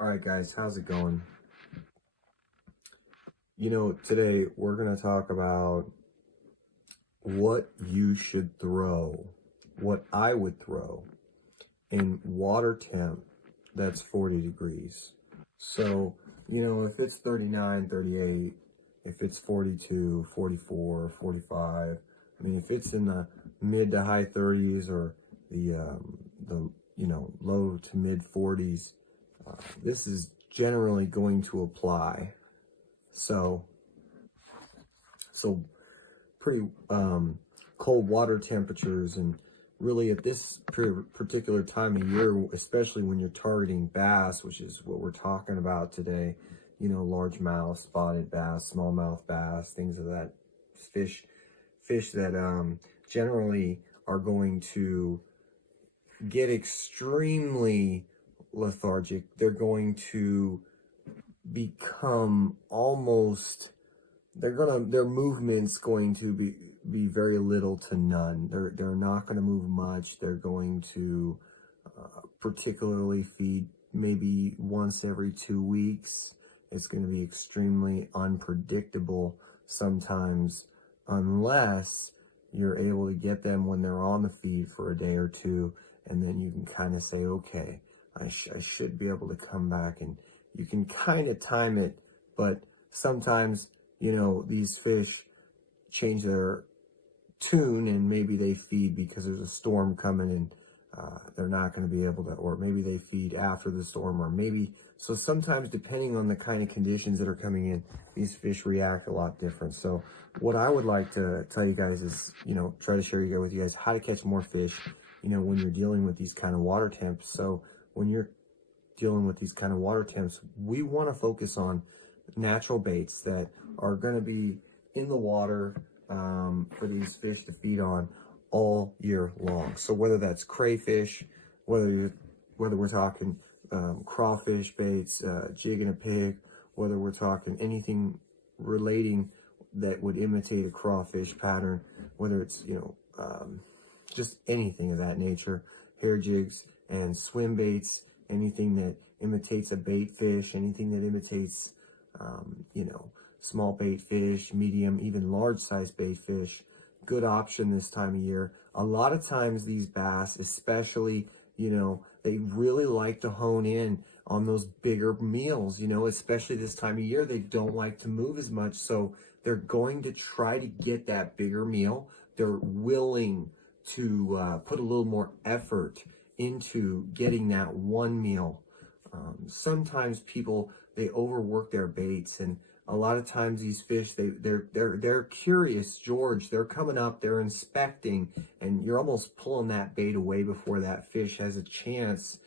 All right, guys, how's it going? Today we're going to talk about what you should throw, what I would throw in water temp that's 40 degrees. So, if it's 39, 38, if it's 42, 44, 45, I mean, if it's in the mid to high 30s or the low to mid 40s, this is generally going to apply. So pretty cold water temperatures, and really at this particular time of year, especially when you're targeting bass, which is what we're talking about today, largemouth, spotted bass, smallmouth bass, things of that fish that generally are going to get extremely lethargic. They're going to become almost, their movement's going to be very little to none. They're not going to move much. They're going to particularly feed maybe once every 2 weeks. It's going to be extremely unpredictable sometimes, unless you're able to get them when they're on the feed for a day or two, and then you can kind of say, okay, I should be able to come back, and you can kind of time it. But sometimes, these fish change their tune, and maybe they feed because there's a storm coming, and they're not going to be able to, or maybe they feed after the storm, or maybe, so sometimes depending on the kind of conditions that are coming in, these fish react a lot different. So what I would like to tell you guys is, try to share with you guys how to catch more fish, when you're dealing with these kind of water temps. So when you're dealing with these kind of water temps, we want to focus on natural baits that are going to be in the water for these fish to feed on all year long. So whether that's crayfish, whether we're talking crawfish baits, jig and a pig, whether we're talking anything relating that would imitate a crawfish pattern, whether it's just anything of that nature, hair jigs and swim baits, anything that imitates a bait fish, anything that imitates small bait fish, medium, even large size bait fish, good option this time of year. A lot of times these bass, especially, they really like to hone in on those bigger meals, especially this time of year. They don't like to move as much, so they're going to try to get that bigger meal. They're willing to put a little more effort into getting that one meal. Sometimes people, they overwork their baits, and a lot of times these fish, they're curious, George. They're coming up, they're inspecting, and you're almost pulling that bait away before that fish has a chance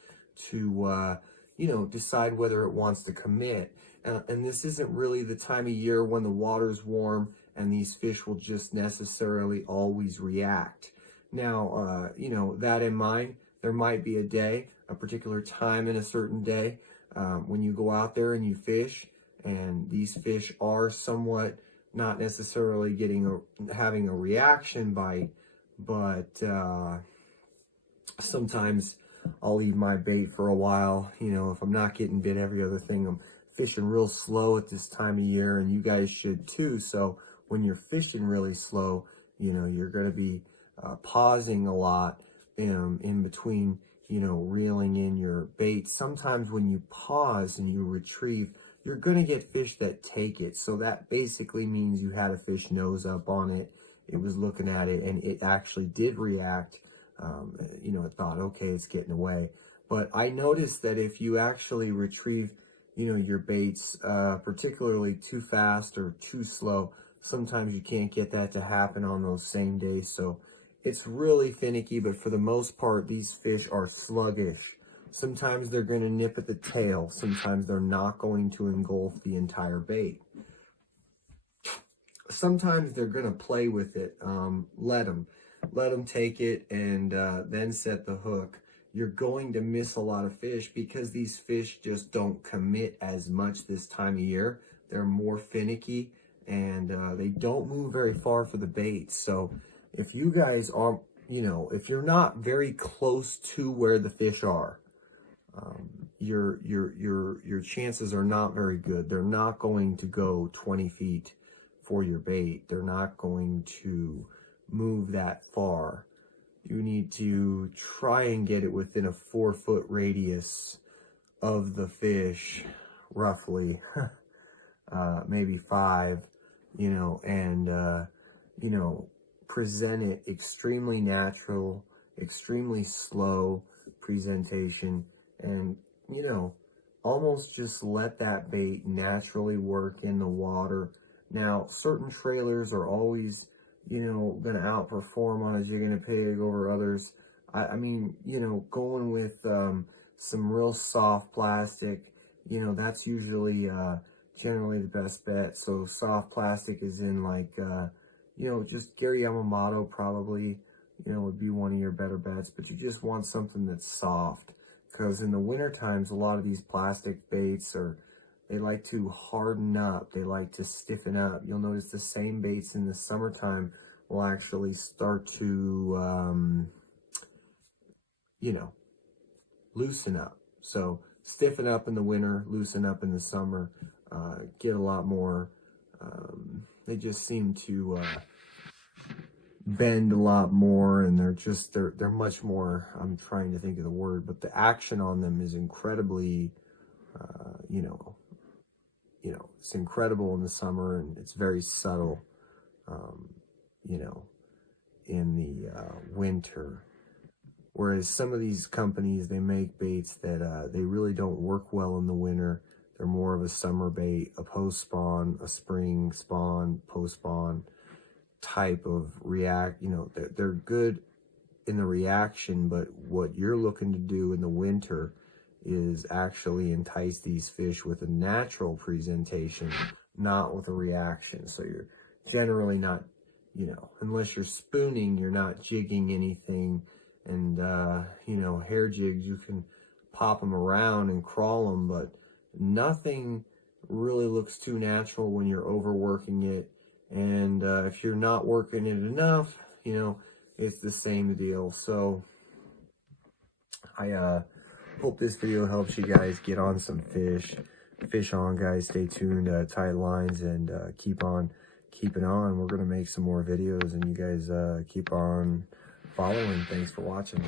to decide whether it wants to commit. And this isn't really the time of year when the water's warm and these fish will just necessarily always react. Now, that in mind, there might be a particular time in a certain day when you go out there and you fish, and these fish are somewhat not necessarily having a reaction bite, but sometimes I'll leave my bait for a while. If I'm not getting bit every other thing, I'm fishing real slow at this time of year, and you guys should too. So when you're fishing really slow, you're going to be pausing a lot in between, reeling in your bait. Sometimes when you pause and you retrieve, you're going to get fish that take it. So that basically means you had a fish nose up on it. It was looking at it, and it actually did react. It thought, okay, it's getting away. But I noticed that if you actually retrieve, your baits, particularly too fast or too slow, sometimes you can't get that to happen on those same days. So it's really finicky, but for the most part, these fish are sluggish. Sometimes they're going to nip at the tail. Sometimes they're not going to engulf the entire bait. Sometimes they're going to play with it. Let them take it, and then set the hook. You're going to miss a lot of fish because these fish just don't commit as much this time of year. They're more finicky, and they don't move very far for the bait. So if you guys are, if you're not very close to where the fish are, your chances are not very good. They're not going to go 20 feet for your bait. They're not going to move that far. You need to try and get it within a 4-foot radius of the fish, roughly, maybe 5, and, present it extremely natural, extremely slow presentation, and, almost just let that bait naturally work in the water. Now, certain trailers are always, going to outperform on a jig and a pig over others. I mean, going with some real soft plastic, that's usually generally the best bet. So soft plastic is in like, just Gary Yamamoto probably, would be one of your better bets. But you just want something that's soft, because in the winter times, a lot of these plastic baits they like to harden up. They like to stiffen up. You'll notice the same baits in the summertime will actually start to, loosen up. So stiffen up in the winter, loosen up in the summer, get a lot more, they just seem to bend a lot more, and they're much more, I'm trying to think of the word, but the action on them is incredibly, it's incredible in the summer, and it's very subtle, in the winter. Whereas some of these companies, they make baits that they really don't work well in the winter. They're more of a summer bait, a post-spawn, a spring spawn, post-spawn type of they're good in the reaction, but what you're looking to do in the winter is actually entice these fish with a natural presentation, not with a reaction. So you're generally not, unless you're spooning, you're not jigging anything. And, hair jigs, you can pop them around and crawl them, but nothing really looks too natural when you're overworking it. And if you're not working it enough, it's the same deal. So I hope this video helps you guys get on some fish. Fish on, guys. Stay tuned, tight lines, and keep on keeping on. We're going to make some more videos, and you guys keep on following. Thanks for watching.